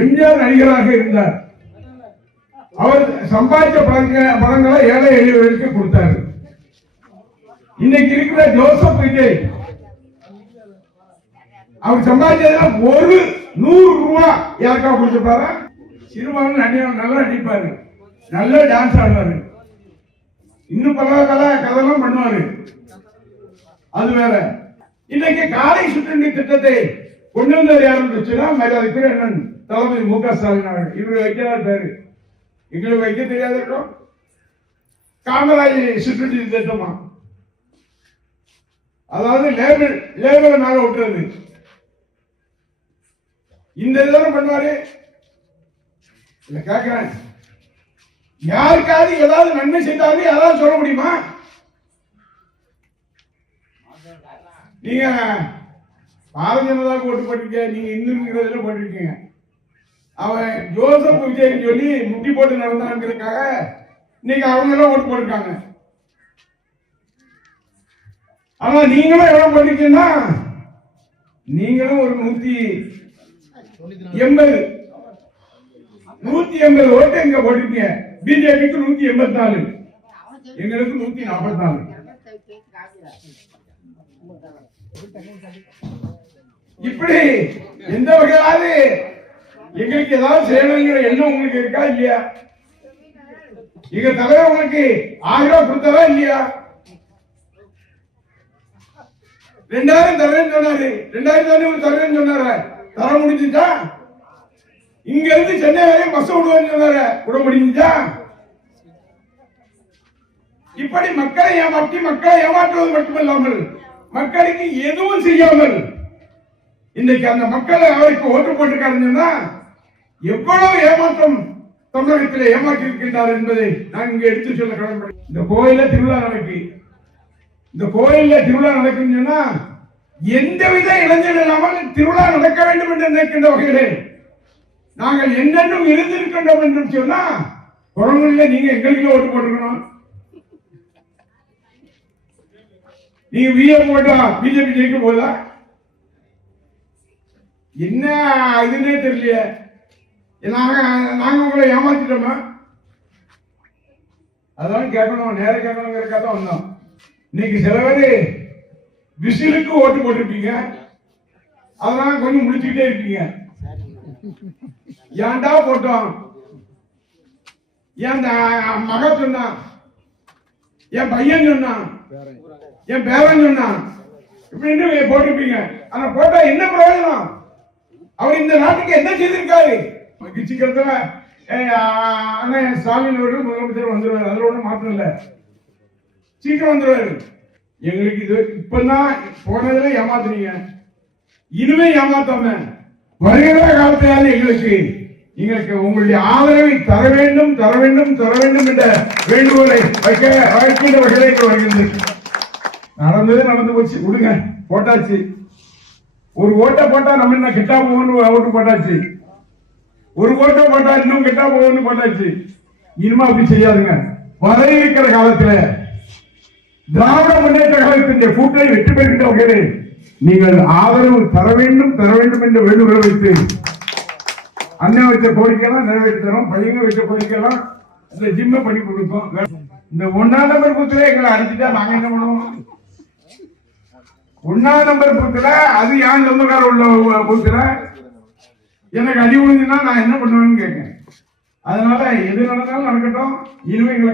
எம்ஜிஆர் நடிகராக இருந்தார். அவர் சம்பாதிச்ச பணங்களை ஏழை எளியவர்களுக்கு கொடுத்தாரு. இன்னைக்கு இருக்கிற ஜோசப் விஜய் அவர் சம்பாதிச்சதுல ஒரு 100 ரூபாய் யாருக்கா கொடுத்துருப்பாரா? சிறுவன் நல்லா நடிப்பாரு, நல்ல டான்ஸ் ஆடுவாரு, இன்னும் பல கதையெல்லாம் பண்ணுவாரு. அது வேற. இன்னைக்கு காலை சுற்றுலா திட்டத்தை கொண்டு வந்தவர் யாருன்னா மரியாதைக்குரிய அண்ணன் தளபதி மு.க. ஸ்டாலின் அவர்கள். இவரு வைக்கிறார் பேரு, எங்களுக்கு வைக்க தெரியாத இருக்கும். காமராஜ் சுற்றுலா திட்டமா, அதாவது லேபரை மேல விட்டுறது. இந்த இதெல்லாம் பண்ணுவாரு. இல்ல கேட்கிறேன், யாருக்காவது ஏதாவது நன்மை செய்தாலும் யாராவது சொல்ல முடியுமா? நீங்க பாரதிய ஜனதாவுக்கு ஓட்டு போட்டிருக்கீங்க, நீங்க இந்துங்கிறதுல போட்டிருக்கீங்க. அவன் ஜோசப் விஜய் சொல்லி முட்டி போட்டு நடந்தாங்கிறதுக்காக இன்னைக்கு அவங்க எல்லாம் ஓட்டு போட்டிருக்காங்க. ஆனா நீங்களும் எவ்வளவு போட்டிருக்கீங்கன்னா, நீங்களும் ஒரு 180 ஓட்டு எங்க போட்டிருக்கீங்க. பிஜேபிக்கு 184, எங்களுக்கு 144. இப்படி எந்த வகையாவது எங்களுக்கு ஏதாவது செய்யணுங்கிற எண்ணம் உங்களுக்கு இருக்கா இல்லையா? எங்க தலைவர் உங்களுக்கு 1000 ரூபாய் கொடுத்தாரா இல்லையா? 2000 தரேன்னு சொன்னாரு, 2000 தரேன்னு சொன்னாரு, தர முடிஞ்சுச்சா? இங்க இருந்து சென்னை வரையும் பஸ் விடுவேன்னு சொன்னாரு, விட முடிஞ்சா? இப்படி மக்களை ஏமாற்றுவது மட்டுமல்லாமல் மக்களுக்கு எதுவும் செய்யாமல் இன்னைக்கு அந்த மக்களை அவருக்கு ஓட்டு போட்டிருக்காருன்னா எவ்வளவு ஏமாற்றம் தமிழகத்தில் ஏமாற்றி இருக்கின்றார் என்பதை நான் இங்க எடுத்து சொல்ல கடமைப்படும். இந்த கோயில திருவிழா நடக்கும் சொன்னா எந்தவித இளைஞர் இல்லாமல் திருவிழா நடக்க வேண்டும் என்று நினைக்கின்ற வகையிலே நாங்கள் என்னென்னும் இருந்திருக்கின்றோம் என்று சொன்னா குரங்குல நீங்க எங்களுக்கு ஓட்டு போட்டுக்கணும். நீங்க பிஜேபி போட்டா பிஜேபி ஜெயிக்க போதா? என்ன இதுன்னே தெரியல. நாங்க உங்களை ஏமாத்திட்டோமா? அதான் கேட்கணும், நேர கேட்கணுங்கிறக்கா தான் வந்தோம். இன்னைக்கு சில பேரு விசிலுக்கு ஓட்டு போட்டிருப்பீங்க, அதெல்லாம் கொஞ்சம் முடிச்சுக்கிட்டே இருப்பீங்க. ஏன்டா போட்டோம், என் மக சொன்னான், என் பையன் சொன்னான், என் பேரன் சொன்னான், இப்படின்னு போட்டிருப்பீங்க. ஆனா போட்டா என்ன பிரயோஜனம்? அவர் இந்த நாட்டுக்கு என்ன செய்திருக்காரு? சீக்கிரத்துல அண்ணன் ஸ்டாலின் அவர்கள் முதலமைச்சர் வந்துருவாரு, அதுல ஒன்றும் மாற்றம் இல்லை, சீக்கிரம் வந்துருவாரு. எங்களுக்கு இது இப்பதான் போனதுல ஏமாத்துறீங்க, இனிமே ஏமாத்தாம வருகிற காலத்தையாவது எங்களுக்கு உங்களுடைய ஆதரவை தர வேண்டும் என்ற வேண்டுகோளை வைக்கின்ற வகையில் வருகின்றது. நடந்து போச்சு, விடுங்க, போட்டாச்சு. ஒரு ஓட்டை போட்டா நம்ம என்ன கிட்டா போகணும், ஓட்டு போட்டாச்சு. ஒரு ஓட்டை போட்டா இன்னும் கிட்டா போகணும் போட்டாச்சு. இனிமே அப்படி செய்யாதுங்க. வர இருக்கிற காலத்துல திராவிட முன்னேற்ற கழகத்தின் கூட்டணி வெற்றி பெறுகின்ற வகையில் நீங்கள் ஆதரவு தர வேண்டும் என்ற வேண்டுகோளை வைத்து அண்ணன் வைத்த கோரிக்கையெல்லாம் நிறைவேற்றி தரோம். பையங்க வைத்த கோரிக்கையெல்லாம் இந்த ஜிம்ம பண்ணி கொடுப்போம். இந்த 1ஆம் நம்பர் பூத்துல எங்களை அடிச்சுட்டா நாங்க என்ன பண்ணுவோம்? 1ஆம் நம்பர் பூத்துல அது யான் சொந்தக்கார உள்ள பூத்துல எனக்கு அடி விழுந்துன்னா நான் என்ன பண்ணுவேன்னு கேட்க. அதனால எது நடந்தாலும் நடக்கட்டும், இனிமே எங்களை